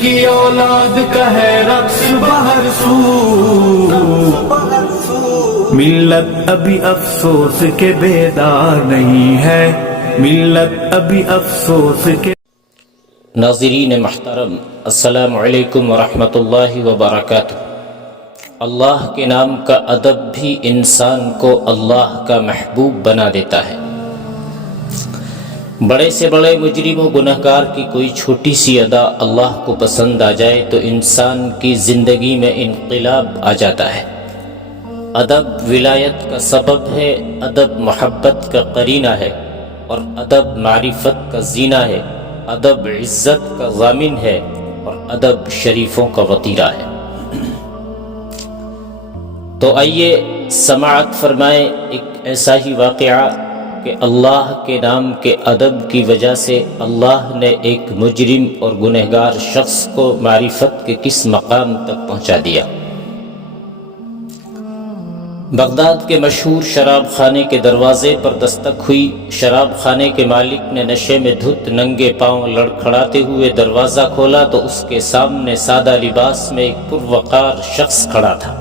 کی اولاد کا ہے رقص بہر سو، ملت ابھی افسوس کے بیدار نہیں ہے، ملت ابھی افسوس کے۔ ناظرین محترم، السلام علیکم ورحمۃ اللہ وبرکاتہ۔ اللہ کے نام کا ادب بھی انسان کو اللہ کا محبوب بنا دیتا ہے۔ بڑے سے بڑے مجرم و گنہگار کی کوئی چھوٹی سی ادا اللہ کو پسند آ جائے تو انسان کی زندگی میں انقلاب آ جاتا ہے۔ ادب ولایت کا سبب ہے، ادب محبت کا قرینہ ہے، اور ادب معرفت کا زینہ ہے، ادب عزت کا ضامن ہے، اور ادب شریفوں کا وطیرہ ہے۔ تو آئیے سماعت فرمائیں ایک ایسا ہی واقعہ کہ اللہ کے نام کے ادب کی وجہ سے اللہ نے ایک مجرم اور گنہگار شخص کو معرفت کے کس مقام تک پہنچا دیا۔ بغداد کے مشہور شراب خانے کے دروازے پر دستک ہوئی۔ شراب خانے کے مالک نے نشے میں دھت ننگے پاؤں لڑکھڑاتے ہوئے دروازہ کھولا تو اس کے سامنے سادہ لباس میں ایک پروقار شخص کھڑا تھا۔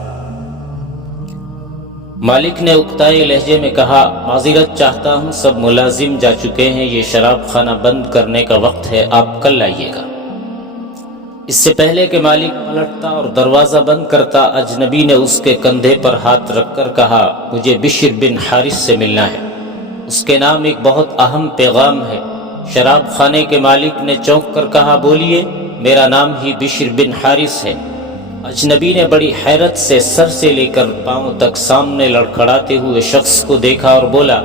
مالک نے اکتائے لہجے میں کہا، معذرت چاہتا ہوں، سب ملازم جا چکے ہیں، یہ شراب خانہ بند کرنے کا وقت ہے، آپ کل آئیے گا۔ اس سے پہلے کہ مالک پلٹتا اور دروازہ بند کرتا، اجنبی نے اس کے کندھے پر ہاتھ رکھ کر کہا، مجھے بشر بن حارث سے ملنا ہے، اس کے نام ایک بہت اہم پیغام ہے۔ شراب خانے کے مالک نے چونک کر کہا، بولیے، میرا نام ہی بشر بن حارث ہے۔ اجنبی نے بڑی حیرت سے سر سے لے کر پاؤں تک سامنے لڑکھڑاتے ہوئے شخص کو دیکھا اور بولا،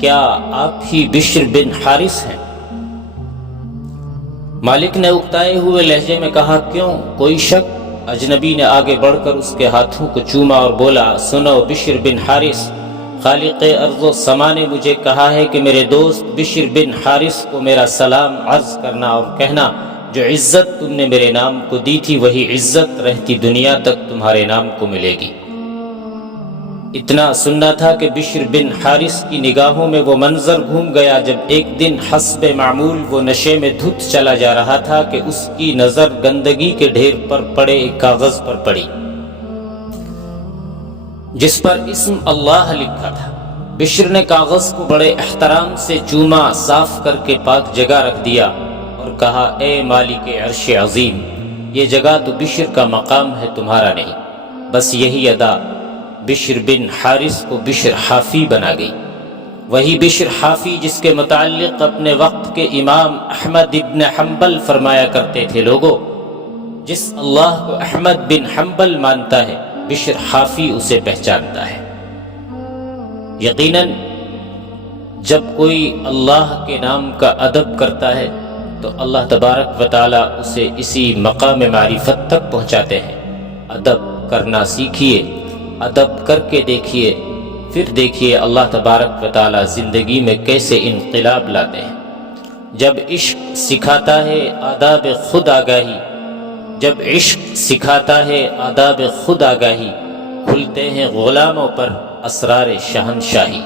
کیا آپ ہی بشر بن حارث ہیں؟ مالک نے اکتائے ہوئے لہجے میں کہا، کیوں، کوئی شک؟ اجنبی نے آگے بڑھ کر اس کے ہاتھوں کو چوما اور بولا، سنو بشر بن حارث، خالق ارض و سما نے مجھے کہا ہے کہ میرے دوست بشر بن حارث کو میرا سلام عرض کرنا اور کہنا، جو عزت تم نے میرے نام کو دی تھی وہی عزت رہتی دنیا تک تمہارے نام کو ملے گی۔ اتنا سننا تھا کہ بشر بن حارث کی نگاہوں میں وہ منظر گھوم گیا جب ایک دن حسب معمول وہ نشے میں دھت چلا جا رہا تھا کہ اس کی نظر گندگی کے ڈھیر پر پڑے ایک کاغذ پر پڑی جس پر اسم اللہ لکھا تھا۔ بشر نے کاغذ کو بڑے احترام سے چوما، صاف کر کے پاک جگہ رکھ دیا اور کہا، اے مالک عرش عظیم، یہ جگہ تو بشر کا مقام ہے، تمہارا نہیں۔ بس یہی ادا بشر بن حارث کو بشر حافی بنا گئی، وہی بشر حافی جس کے متعلق اپنے وقت کے امام احمد ابن حنبل فرمایا کرتے تھے، لوگوں، جس اللہ کو احمد بن حنبل مانتا ہے بشر حافی اسے پہچانتا ہے۔ یقیناً جب کوئی اللہ کے نام کا ادب کرتا ہے تو اللہ تبارک و تعالیٰ اسے اسی مقام معرفت تک پہنچاتے ہیں۔ ادب کرنا سیکھیے، ادب کر کے دیکھیے، پھر دیکھیے اللہ تبارک و تعالیٰ زندگی میں کیسے انقلاب لاتے ہیں۔ جب عشق سکھاتا ہے آداب خود آگاہی، جب عشق سکھاتا ہے آداب خود آگاہی، کھلتے ہیں غلاموں پر اسرار شہنشاہی۔